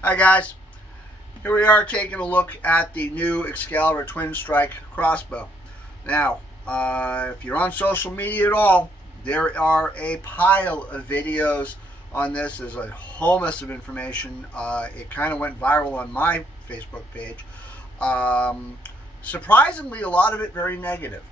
Hi guys, here we are taking a look at the new Excalibur TwinStrike crossbow. Now, if you're on social media at all, there are a pile of videos on this. There's a whole mess of information. It kind of went viral on my Facebook page. Surprisingly, a lot of it very negative.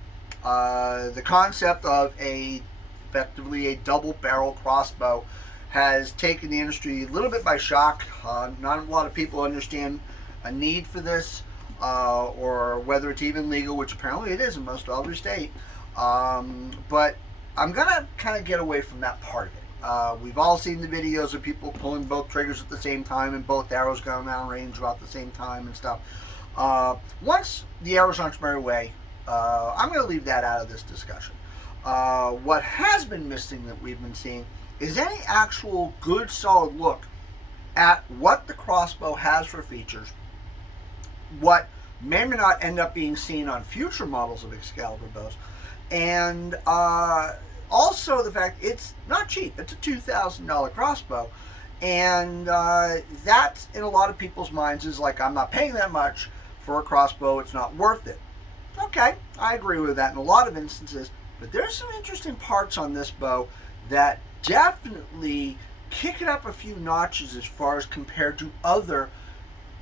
The concept of effectively a double barrel crossbow has taken the industry a little bit by shock. Not a lot of people understand a need for this, or whether it's even legal, which apparently it is in most every state. But I'm going to kind of get away from that part of it. We've all seen the videos of people pulling both triggers at the same time and both arrows going down range about the same time and stuff. Once the arrows aren't my way, I'm going to leave that out of this discussion. What has been missing that we've been seeing is any actual good solid look at what the crossbow has for features, what may or may not end up being seen on future models of Excalibur bows, and also the fact it's not cheap. It's a $2,000 crossbow, and that in a lot of people's minds is like, I'm not paying that much for a crossbow, it's not worth it. Okay, I agree with that in a lot of instances, but there's some interesting parts on this bow that definitely kick it up a few notches as far as compared to other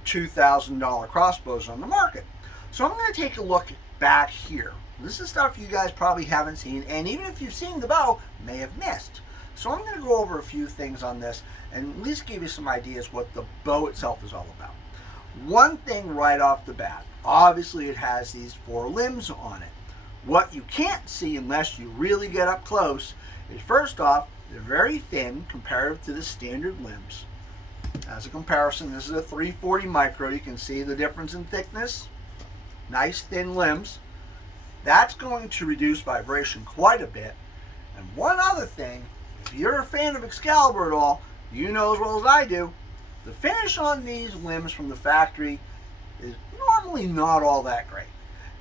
$2,000 crossbows on the market. So I'm going to take a look back here. This is stuff you guys probably haven't seen, and even if you've seen the bow, may have missed. So I'm going to go over a few things on this and at least give you some ideas what the bow itself is all about. One thing right off the bat, obviously it has these 4 limbs on it. What you can't see unless you really get up close is, first off, they're very thin comparative to the standard limbs. As a comparison, this is a 340 micro. You can see the difference in thickness. Nice thin limbs. That's going to reduce vibration quite a bit. And one other thing, if you're a fan of Excalibur at all, you know as well as I do, the finish on these limbs from the factory is normally not all that great.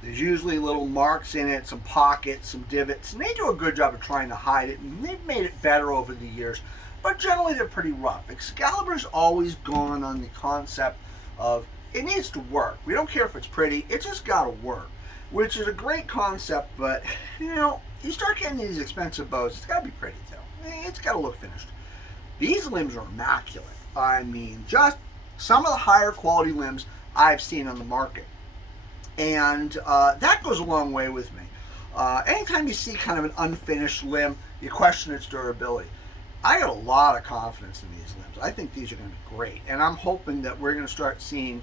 There's usually little marks in it, some pockets, some divots, and they do a good job of trying to hide it, and they've made it better over the years, but generally they're pretty rough. Excalibur's always gone on the concept of it needs to work. We don't care if it's pretty, it just gotta work, which is a great concept, but you start getting these expensive bows, it's gotta be pretty too. It's gotta look finished. These limbs are immaculate. I mean, just some of the higher quality limbs I've seen on the market. And that goes a long way with me. Anytime you see kind of an unfinished limb, you question its durability. I got a lot of confidence in these limbs. I think these are going to be great. And I'm hoping that we're going to start seeing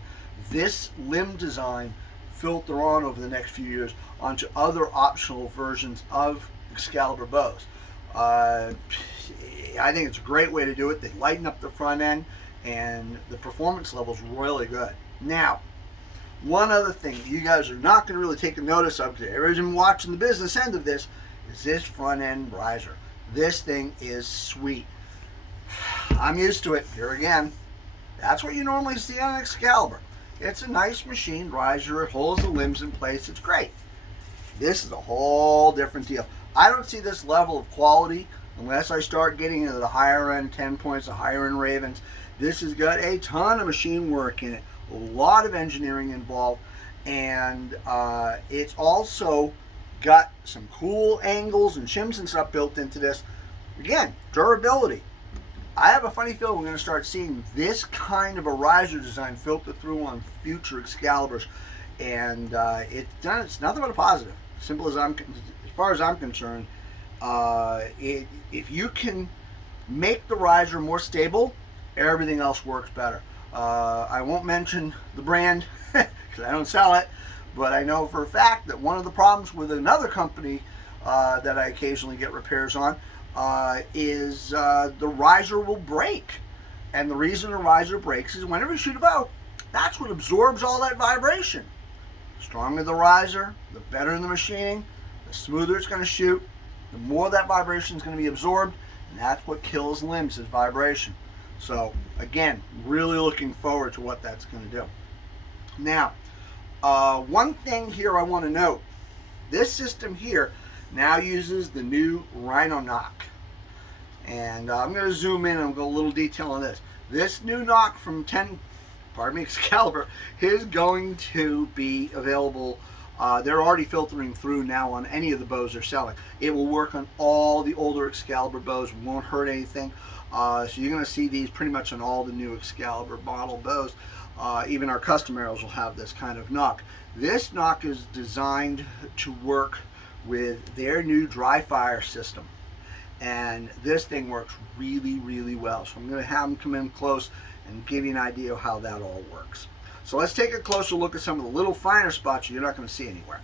this limb design filter on over the next few years onto other optional versions of Excalibur bows. I think it's a great way to do it. They lighten up the front end, and the performance level is really good. Now, one other thing you guys are not going to really take a notice of, because everybody's been watching the business end of this, is this front end riser. This thing is sweet. I'm used to it. Here again, that's what you normally see on an Excalibur. It's a nice machined riser. It holds the limbs in place. It's great. This is a whole different deal. I don't see this level of quality unless I start getting into the higher end 10 points, the higher end Ravens. This has got a ton of machine work in it. A lot of engineering involved, and it's also got some cool angles and shims and stuff built into this. Again, durability. I have a funny feeling we're going to start seeing this kind of a riser design filter through on future Excaliburs, and it's nothing but a positive. Simple as as far as I'm concerned. If you can make the riser more stable, everything else works better. I won't mention the brand because I don't sell it, but I know for a fact that one of the problems with another company that I occasionally get repairs on is the riser will break. And the reason the riser breaks is whenever you shoot a bow, that's what absorbs all that vibration. The stronger the riser, the better the machining, the smoother it's going to shoot, the more that vibration is going to be absorbed, and that's what kills limbs is vibration. So again, really looking forward to what that's going to do. Now, one thing here I want to note, this system here now uses the new Rhino knock. And I'm going to zoom in and go a little detail on this. This new knock from Excalibur is going to be available. They're already filtering through now on any of the bows they're selling. It will work on all the older Excalibur bows, won't hurt anything. So you're going to see these pretty much on all the new Excalibur model bows. Even our custom arrows will have this kind of knock. This knock is designed to work with their new dry fire system. And this thing works really, really well. So I'm going to have them come in close and give you an idea of how that all works. So let's take a closer look at some of the little finer spots you're not going to see anywhere.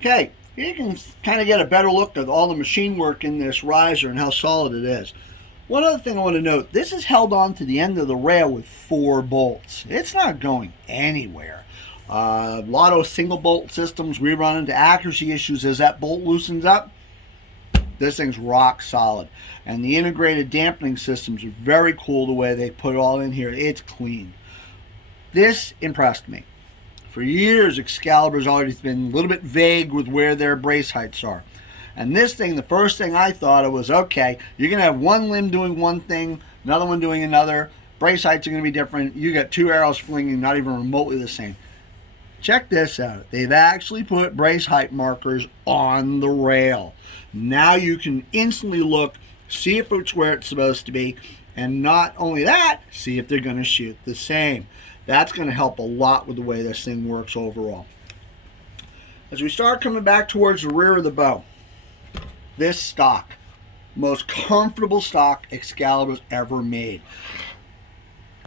Okay, here you can kind of get a better look at all the machine work in this riser and how solid it is. One other thing I want to note, this is held on to the end of the rail with 4 bolts. It's not going anywhere. A lot of single bolt systems, we run into accuracy issues as that bolt loosens up. This thing's rock solid. And the integrated dampening systems are very cool the way they put it all in here. It's clean. This impressed me. For years, Excalibur's always been a little bit vague with where their brace heights are. And this thing, the first thing I thought of was, okay, you're going to have one limb doing one thing, another one doing another. Brace heights are going to be different. You got 2 arrows flinging, not even remotely the same. Check this out. They've actually put brace height markers on the rail. Now you can instantly look, see if it's where it's supposed to be, and not only that, see if they're going to shoot the same. That's going to help a lot with the way this thing works overall. As we start coming back towards the rear of the bow, this stock, most comfortable stock Excalibur's ever made.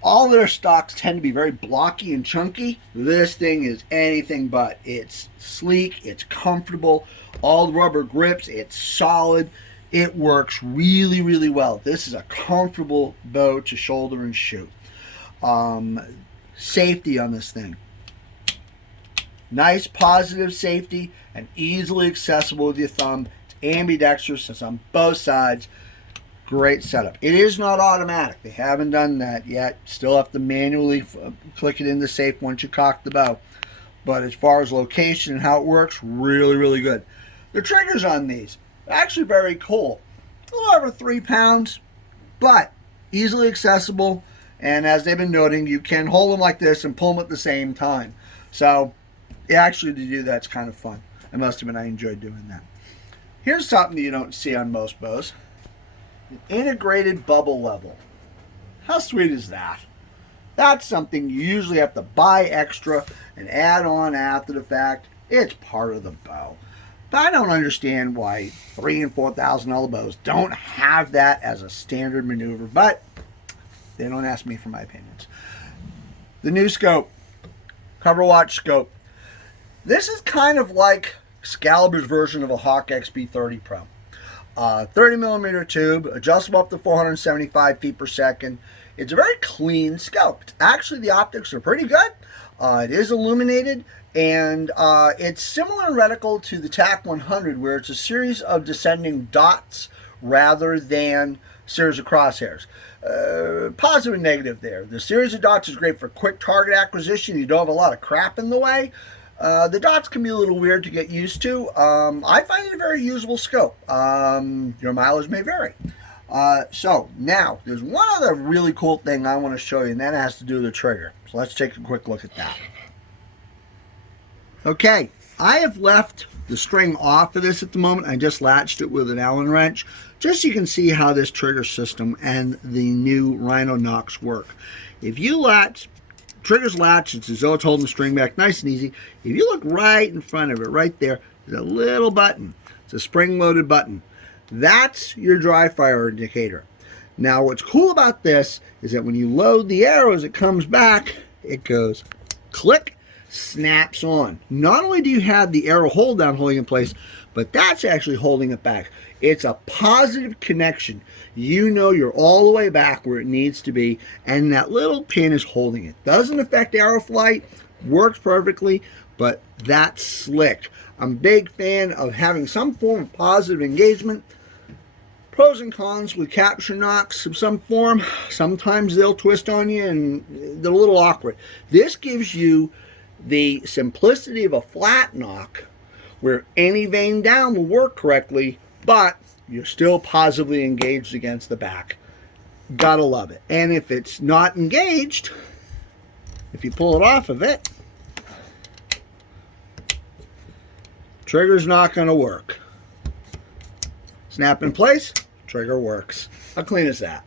All their stocks tend to be very blocky and chunky. This thing is anything but. It's sleek, it's comfortable, all the rubber grips, it's solid. It works really, really well. This is a comfortable bow to shoulder and shoot. Safety on this thing. Nice positive safety and easily accessible with your thumb. It's ambidextrous, it's on both sides. Great setup. It is not automatic. They haven't done that yet. Still have to manually click it into safe once you cock the bow. But as far as location and how it works, really, really good. The triggers on these are actually very cool. A little over 3 pounds, but easily accessible. And as they've been noting, you can hold them like this and pull them at the same time. So actually to do that's kind of fun. I must admit I enjoyed doing that. Here's something that you don't see on most bows. An integrated bubble level. How sweet is that? That's something you usually have to buy extra and add on after the fact. It's part of the bow. But I don't understand why $3,000 and $4,000 bows don't have that as a standard maneuver, but they don't ask me for my opinions. The new scope, cover watch scope. This is kind of like Excalibur's version of a Hawk XP30 Pro. 30mm tube, adjustable up to 475 feet per second. It's a very clean scope. Actually, the optics are pretty good. It is illuminated, and it's similar in reticle to the TAC 100, where it's a series of descending dots rather than series of crosshairs. Positive and negative there. The series of dots is great for quick target acquisition. You don't have a lot of crap in the way. The dots can be a little weird to get used to. I find it a very usable scope. Your mileage may vary. So now, there's one other really cool thing I want to show you, and that has to do with the trigger. So let's take a quick look at that. Okay, I have left the string off of this at the moment. I just latched it with an Allen wrench, just so you can see how this trigger system and the new Rhino nocks work. If you latch, trigger's latch, it's as though it's holding the string back nice and easy. If you look right in front of it, right there, there's a little button. It's a spring-loaded button. That's your dry fire indicator. Now, what's cool about this is that when you load the arrow, as it comes back, it goes click, snaps on. Not only do you have the arrow hold down holding in place, but that's actually holding it back. It's a positive connection. You know you're all the way back where it needs to be, and that little pin is holding it. Doesn't affect arrow flight, works perfectly, but that's slick. I'm a big fan of having some form of positive engagement. Pros and cons with capture knocks of some form. Sometimes they'll twist on you and they're a little awkward. This gives you the simplicity of a flat knock where any vein down will work correctly, but you're still positively engaged against the back. Gotta love it. And if it's not engaged, if you pull it off of it, trigger's not going to work. Snap in place, trigger works. How clean is that?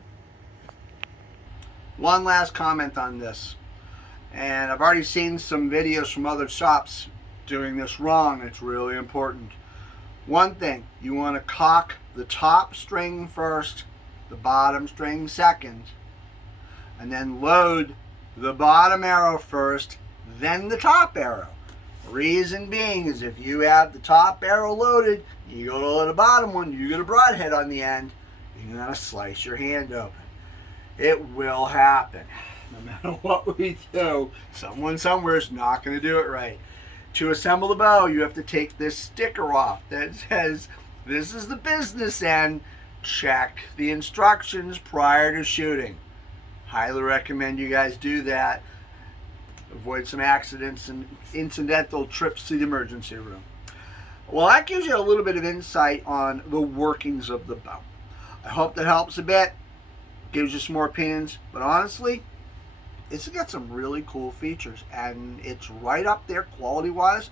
One last comment on this. And I've already seen some videos from other shops doing this wrong. It's really important. One thing, you want to cock the top string first, the bottom string second, and then load the bottom arrow first, then the top arrow. Reason being is if you have the top arrow loaded, you go to load the bottom one, you get a broadhead on the end, you're going to slice your hand open. It will happen. No matter what we do, someone somewhere is not going to do it right. To assemble the bow, you have to take this sticker off that says, this is the business end. Check the instructions prior to shooting. Highly recommend you guys do that. Avoid some accidents and incidental trips to the emergency room. Well, that gives you a little bit of insight on the workings of the bow. I hope that helps a bit. Gives you some more opinions. But honestly, it's got some really cool features. And it's right up there quality-wise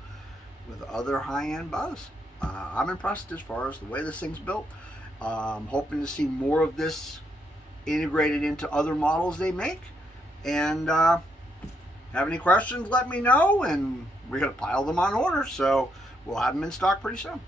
with other high-end bows. I'm impressed as far as the way this thing's built. Hoping to see more of this integrated into other models they make. And have any questions, let me know. And we're going to pile them on order. So we'll have them in stock pretty soon.